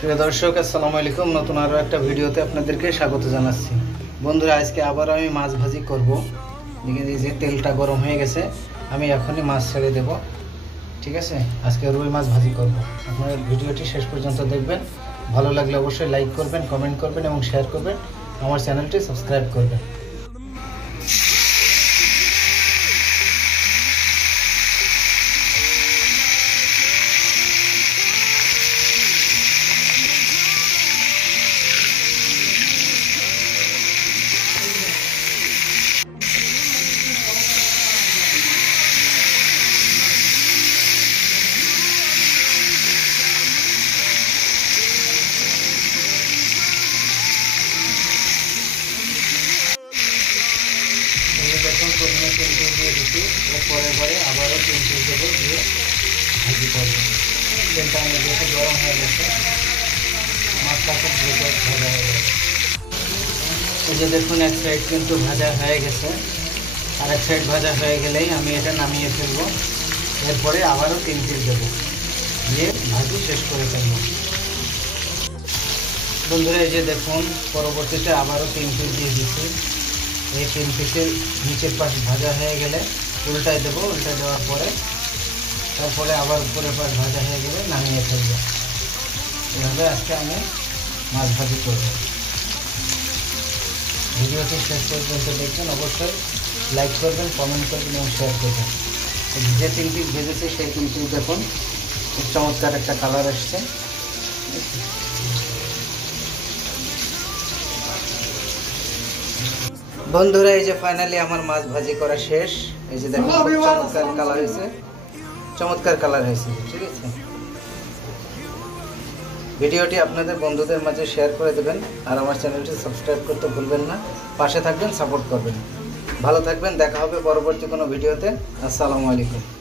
প্রিয় দর্শক, আসসালামু আলাইকুম। নতুন আরও একটা ভিডিওতে আপনাদেরকে স্বাগত জানাচ্ছি। বন্ধুরা, আজকে আবার আমি মাছ ভাজি করব। এই যে তেলটা গরম হয়ে গেছে, আমি এখনই মাছ ছেড়ে দেব। ঠিক আছে, আজকে রুই মাছ ভাজি করব। আপনারা ভিডিওটি শেষ পর্যন্ত দেখবেন। ভালো লাগলে অবশ্যই লাইক করবেন, কমেন্ট করবেন এবং শেয়ার করবেন। আমার চ্যানেলটি সাবস্ক্রাইব করবেন। এখন প্রথমে তেল দিয়ে দিচ্ছি, এরপরে আবারও তেল দেবো, দিয়ে ভাজি করবো। তেলটা আমার বেশি গরম হয়ে গেছে, মাছটা খুব দ্রুত ভাজা হয়ে গেছে। এই যে দেখুন, এক সাইড কিন্তু ভাজা হয়ে গেছে, আর এক সাইড ভাজা হয়ে গেলেই আমি এটা নামিয়ে ফেলবো। এরপরে আবারও তেল দেবো, দিয়ে ভাজি শেষ করে ফেলবো। বন্ধুরা, এই যে দেখুন, পরবর্তীতে আবারও তেল দিয়ে দিচ্ছি। এই তিন পিসের নিচের পাশ ভাজা হয়ে গেলে উল্টায় দেবো। উল্টায় দেওয়ার পরে তারপরে আবার উপরের পাশ ভাজা হয়ে গেলে নামিয়ে ফেলবো। এভাবে আজকে আমি মাছ ভাজি করব। ভিডিওটি শেষ পর্যন্ত দেখবেন, অবশ্যই লাইক করবেন, কমেন্ট করবেন এবং শেয়ার করবেন। যে তিন পিস ভেজেছে সেই তিন পিস দেখুন, খুব চমৎকার একটা কালার আসছে। বন্ধুরা, এই যে ফাইনালি আমার মাছ ভাজি করা শেষ। এই যে দেখুন, চমৎকার কালার হয়েছে, চমৎকার কালার হয়েছে। ঠিক আছে, ভিডিওটি আপনাদের বন্ধুদের মাঝে শেয়ার করে দেবেন, আর আমার চ্যানেলটি সাবস্ক্রাইব করতে ভুলবেন না। পাশে থাকবেন, সাপোর্ট করবেন। ভালো থাকবেন, দেখা হবে পরবর্তী কোনো ভিডিওতে। আসসালামু আলাইকুম।